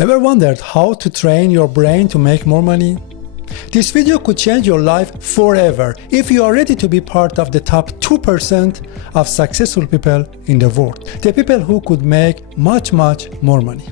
Ever wondered how to train your brain to make more money? This video could change your life forever if you are ready to be part of the top 2% of successful people in the world, the people who could make much more money.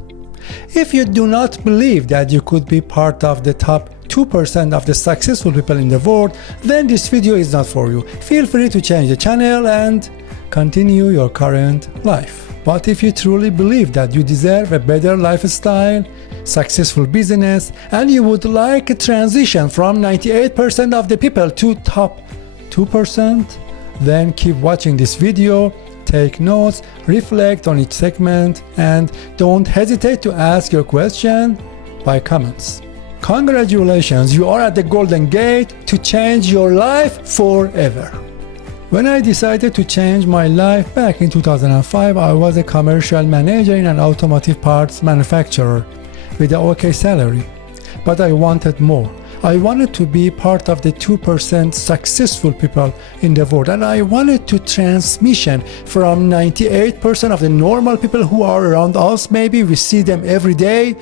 If you do not believe that you could be part of the top 2% of the successful people in the world, then this video is not for you. Feel free to change the channel and continue your current life. But if you truly believe that you deserve a better lifestyle, successful business, and you would like a transition from 98% of the people to top 2%, then keep watching this video, take notes, reflect on each segment, and don't hesitate to ask your question by comments. Congratulations, you are at the golden gate to change your life forever. When I decided to change my life back in 2005, I was a commercial manager in an automotive parts manufacturer with an okay salary. But I wanted more. I wanted to be part of the 2% successful people in the world, and I wanted to transition from 98% of the normal people who are around us, maybe we see them every day,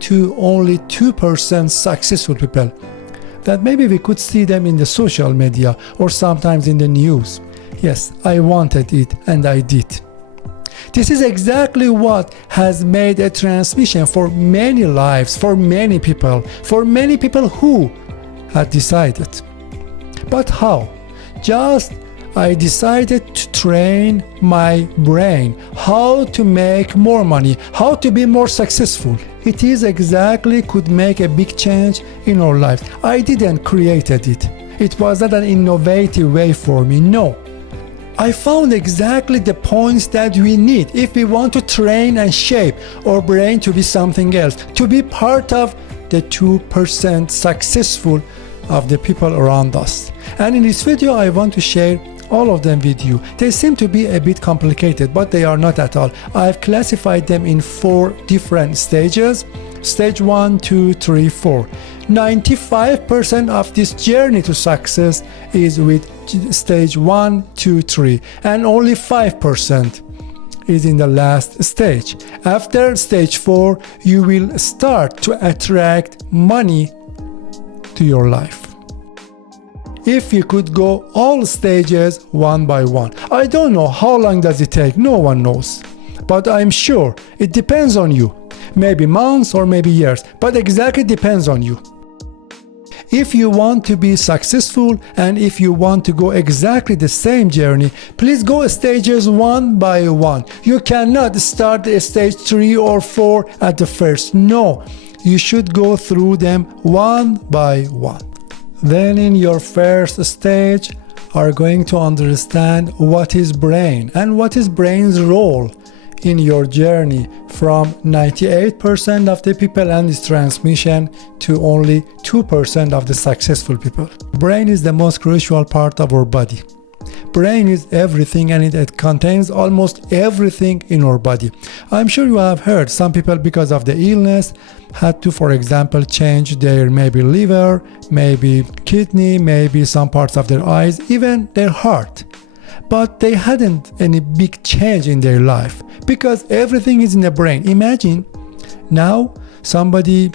to only 2% successful people that maybe we could see them in the social media or sometimes in the news. Yes, I wanted it and I did. This is exactly what has made a transmission for many lives, for many people who had decided. But how? I decided to train my brain, how to make more money, how to be more successful. It is exactly could make a big change in our lives. I didn't create it. It was not an innovative way for me, no. I found exactly the points that we need if we want to train and shape our brain to be something else, to be part of the 2% successful of the people around us. And in this video, I want to share all of them with you. They seem to be a bit complicated, but they are not at all. I've classified them in 4 different stages. Stage 1, 2, 3, 4. 95% of this journey to success is with stage 1, 2, 3, and only 5% is in the last stage. After stage 4, you will start to attract money to your life. If you could go all stages one by one. I don't know how long does it take, no one knows. But I'm sure it depends on you. Maybe months or maybe years, but exactly depends on you. If you want to be successful and if you want to go exactly the same journey, please go stages one by one. You cannot start stage 3 or 4 at the first. No, you should go through them one by one. Then in your first stage are going to understand what is brain and what is brain's role in your journey from 98% of the people and its transmission to only 2% of the successful people. Brain is the most crucial part of our body. Brain is everything and it contains almost everything in our body. I'm sure you have heard some people because of the illness had to, for example, change their maybe liver, maybe kidney, maybe some parts of their eyes, even their heart. But they hadn't any big change in their life because everything is in the brain. Imagine now somebody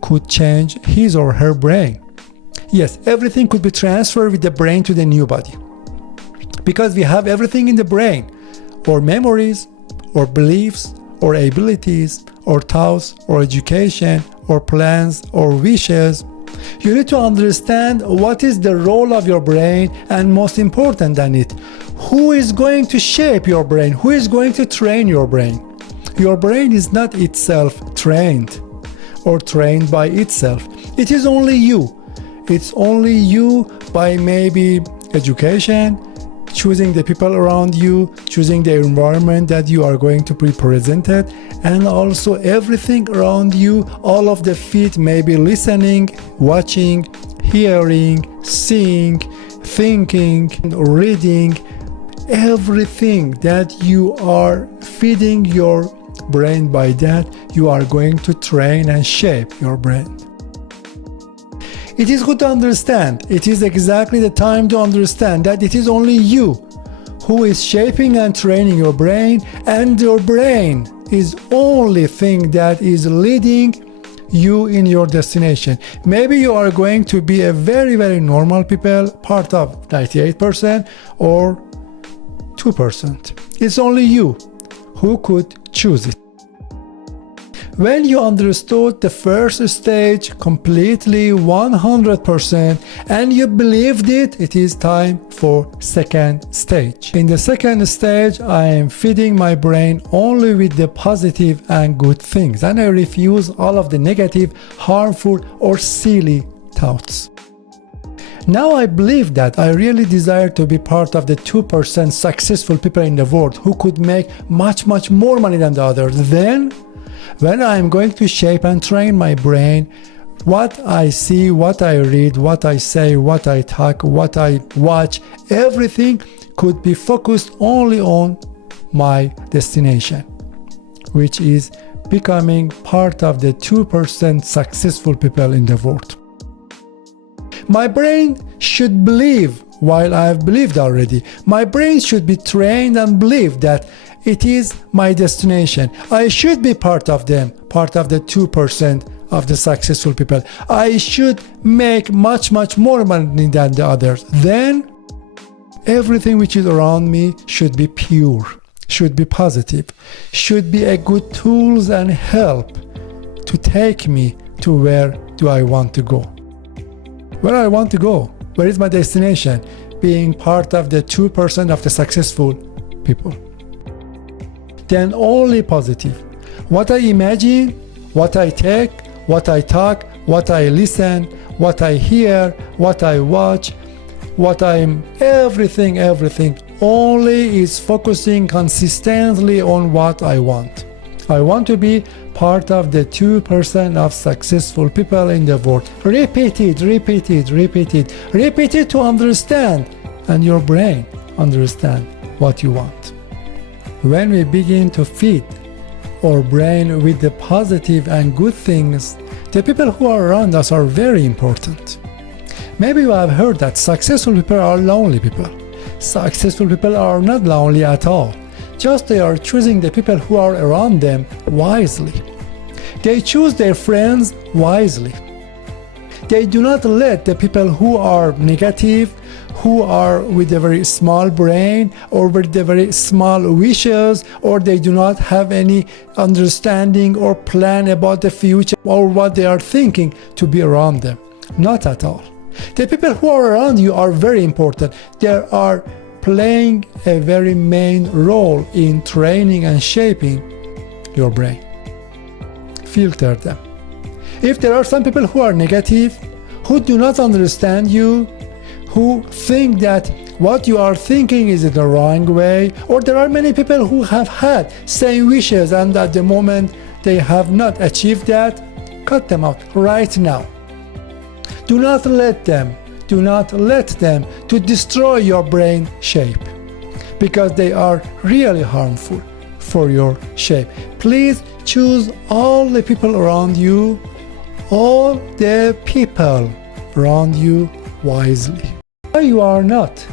could change his or her brain. Yes, everything could be transferred with the brain to the new body. Because we have everything in the brain, or memories, or beliefs, or abilities, or thoughts, or education, or plans, or wishes. You need to understand what is the role of your brain, and most important than it, who is going to shape your brain, who is going to train your brain. Your brain is not itself trained or trained by itself. It is only you. It's only you by maybe education, choosing the people around you, choosing the environment that you are going to be presented, and also everything around you, all of the feet, maybe listening, watching, hearing, seeing, thinking, reading, everything that you are feeding your brain. By that, you are going to train and shape your brain. It is good to understand. It is exactly the time to understand that it is only you who is shaping and training your brain, and your brain is only thing that is leading you in your destination. Maybe you are going to be a very normal people, part of 98% or 2%. It's only you who could choose it. When you understood the first stage completely 100% and you believed it, it is time for second stage. In the second stage, I am feeding my brain only with the positive and good things, and I refuse all of the negative, harmful or silly thoughts. Now I believe that I really desire to be part of the 2% successful people in the world who could make much more money than the others. Then, when I am going to shape and train my brain, what I see, what I read, what I say, what I talk, what I watch, everything could be focused only on my destination, which is becoming part of the 2% successful people in the world. My brain should believe, while I have believed already, my brain should be trained and believe that it is my destination. I should be part of them, part of the 2% of the successful people. I should make much more money than the others. Then everything which is around me should be pure, should be positive, should be a good tools and help to take me to where do I want to go. Where I want to go, where is my destination? Being part of the 2% of the successful people. Then only positive. What I imagine, what I take, what I talk, what I listen, what I hear, what I watch, everything only is focusing consistently on what I want. I want to be part of the 2% of successful people in the world. Repeat it to understand, and your brain understand what you want. When we begin to feed our brain with the positive and good things, the people who are around us are very important. Maybe you have heard that successful people are lonely people. Successful people are not lonely at all. Just they are choosing the people who are around them wisely. They choose their friends wisely. They do not let the people who are negative, who are with a very small brain or with the very small wishes, or they do not have any understanding or plan about the future or what they are thinking, to be around them. Not at all. The people who are around you are very important. They are playing a very main role in training and shaping your brain. Filter them. If there are some people who are negative, who do not understand you, who think that what you are thinking is in the wrong way, or there are many people who have had same wishes and at the moment they have not achieved that, cut them out right now. Do not let them to destroy your brain shape, because they are really harmful for your shape. Please choose all the people around you wisely. Why you are not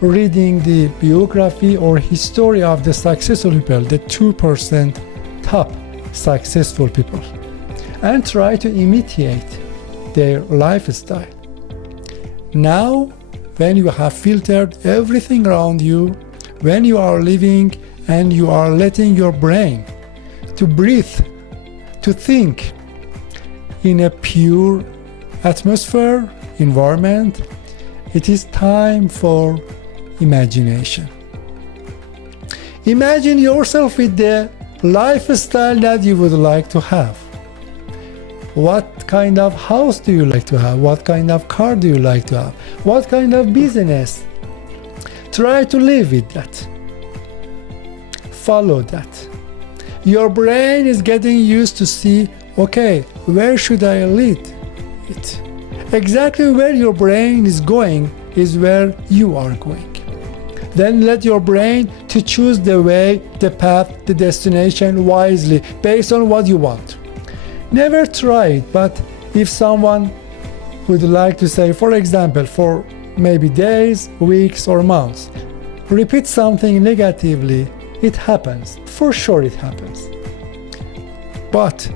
reading the biography or history of the successful people, the 2% top successful people, and try to imitate their lifestyle? Now, when you have filtered everything around you, when you are living and you are letting your brain to breathe, to think in a pure atmosphere, environment, it is time for imagination. Imagine yourself with the lifestyle that you would like to have. What kind of house do you like to have? What kind of car do you like to have? What kind of business? Try to live with that. Follow that. Your brain is getting used to see, okay, where should I lead it? Exactly where your brain is going is where you are going. Then let your brain to choose the way, the path, the destination wisely based on what you want. Never try it, but if someone would like to say, for example, for maybe days, weeks or months, repeat something negatively, it happens. For sure it happens. But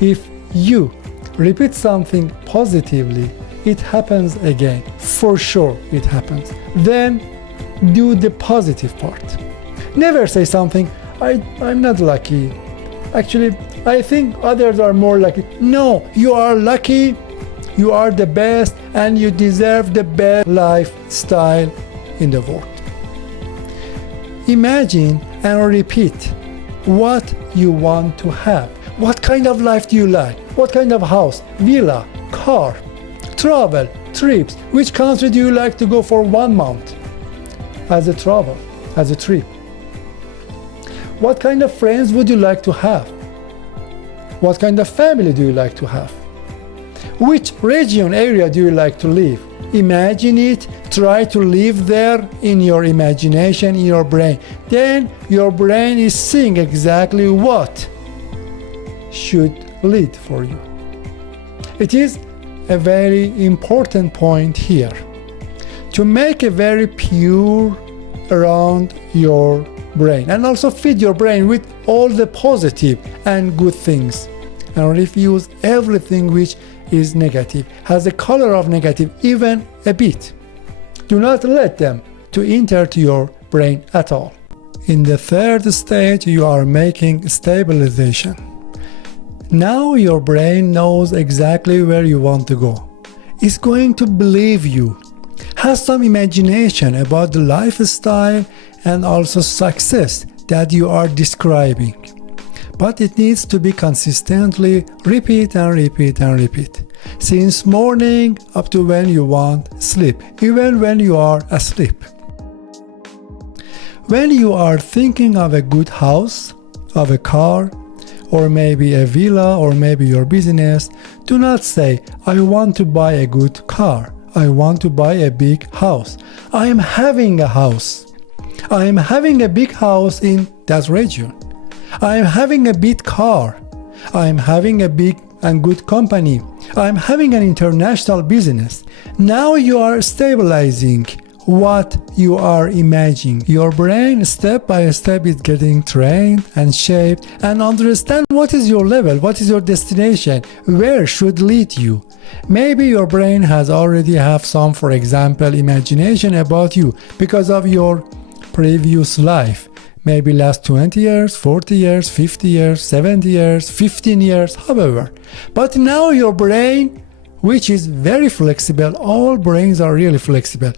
if you repeat something positively, it happens again. For sure it happens. Then do the positive part. Never say something, I'm not lucky. Actually, I think others are more lucky. No, you are lucky, you are the best, and you deserve the best lifestyle in the world. Imagine and repeat what you want to have. What kind of life do you like? What kind of house, villa, car, travel, trips? Which country do you like to go for 1 month as a travel, as a trip? What kind of friends would you like to have? What kind of family do you like to have? Which region, area do you like to live? Imagine it, try to live there in your imagination, in your brain. Then your brain is seeing exactly what should lead for you. It is a very important point here to make a very pure around your brain, and also feed your brain with all the positive and good things, and refuse everything which is negative, has a color of negative, even a bit. Do not let them to enter to your brain at all. In the third stage, you are making stabilization. Now your brain knows exactly where you want to go. It's going to believe you. Has some imagination about the lifestyle and also success that you are describing. But it needs to be consistently repeat and repeat and repeat. Since morning up to when you want sleep, even when you are asleep. When you are thinking of a good house, of a car, or maybe a villa, or maybe your business, do not say, I want to buy a good car. I want to buy a big house. I am having a house. I am having a big house in that region. I am having a big car. I am having a big and good company. I am having an international business. Now you are stabilizing what you are imagining. Your brain step by step is getting trained and shaped and understand what is your level, what is your destination, where should lead you. Maybe your brain has already have some, for example, imagination about you because of your previous life. Maybe last 20 years, 40 years, 50 years, 70 years, 15 years, however. But now your brain, which is very flexible, all brains are really flexible,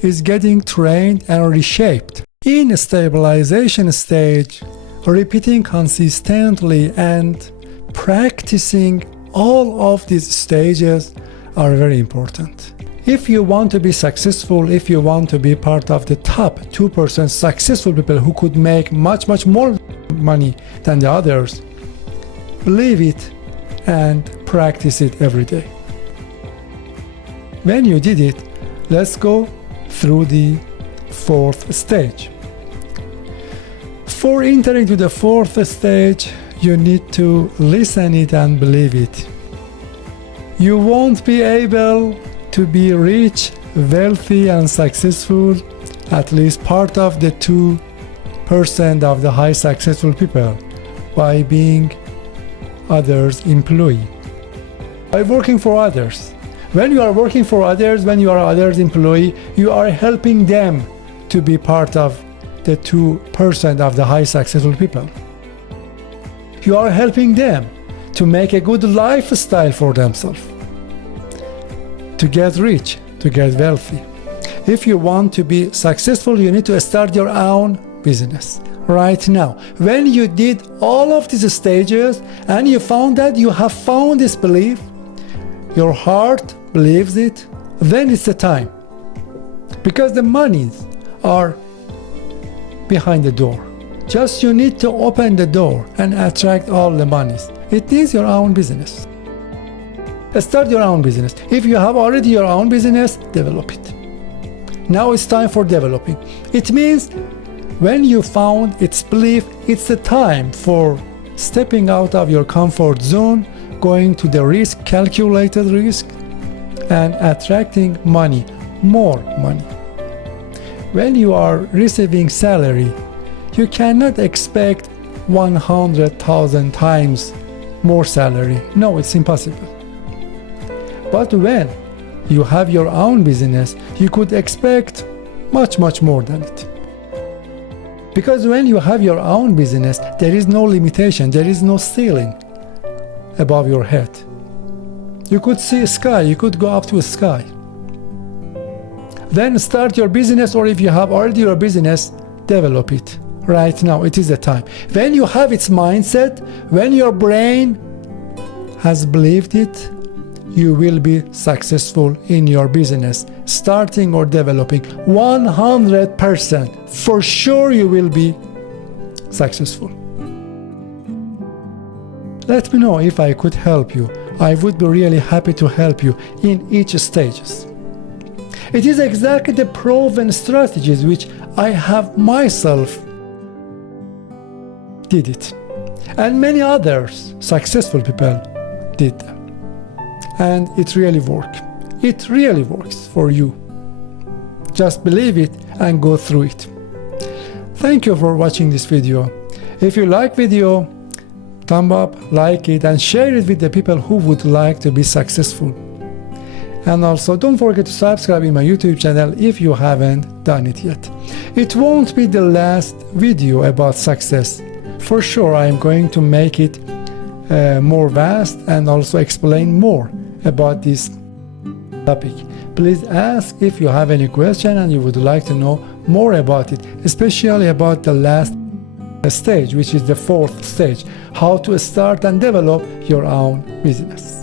is getting trained and reshaped. In stabilization stage, repeating consistently and practicing all of these stages are very important. If you want to be successful, if you want to be part of the top 2% successful people who could make much more money than the others, believe it and practice it every day. When you did it, let's go through the fourth stage. For entering to the fourth stage, you need to listen it and believe it. You won't be able to be rich, wealthy and successful, at least part of the 2% of the high successful people, by being others' employee, by working for others. When you are working for others, when you are others' employee, you are helping them to be part of the 2% of the high successful people. You are helping them to make a good lifestyle for themselves, to get rich, to get wealthy. If you want to be successful, you need to start your own business right now. When you did all of these stages and you found that you have found this belief, your heart believes it, then it's the time. Because the monies are behind the door. Just you need to open the door and attract all the monies. It is your own business. Start your own business. If you have already your own business, develop it. Now it's time for developing. It means when you found its belief, it's the time for stepping out of your comfort zone, going to the risk, calculated risk, and attracting money, more money. When you are receiving salary, you cannot expect 100,000 times more salary. No, it's impossible. But when you have your own business, you could expect much more than it. Because when you have your own business, there is no limitation, there is no ceiling above your head. You could see a sky, you could go up to a sky. Then start your business, or if you have already your business, develop it. Right now, it is the time. When you have its mindset, when your brain has believed it, you will be successful in your business, starting or developing. 100% for sure you will be successful. Let me know if I could help you. I would be really happy to help you in each stages. It is exactly the proven strategies which I have myself did it, and many others successful people did them, and it really works. It really works for you. Just believe it and go through it. Thank you for watching this video. If you like video, thumb up, like it, and share it with the people who would like to be successful. And also don't forget to subscribe in my YouTube channel if you haven't done it yet. It won't be the last video about success. For sure, I am going to make it more vast and also explain more about this topic. Please ask if you have any question and you would like to know more about it, especially about the last stage, which is the 4th stage, how to start and develop your own business.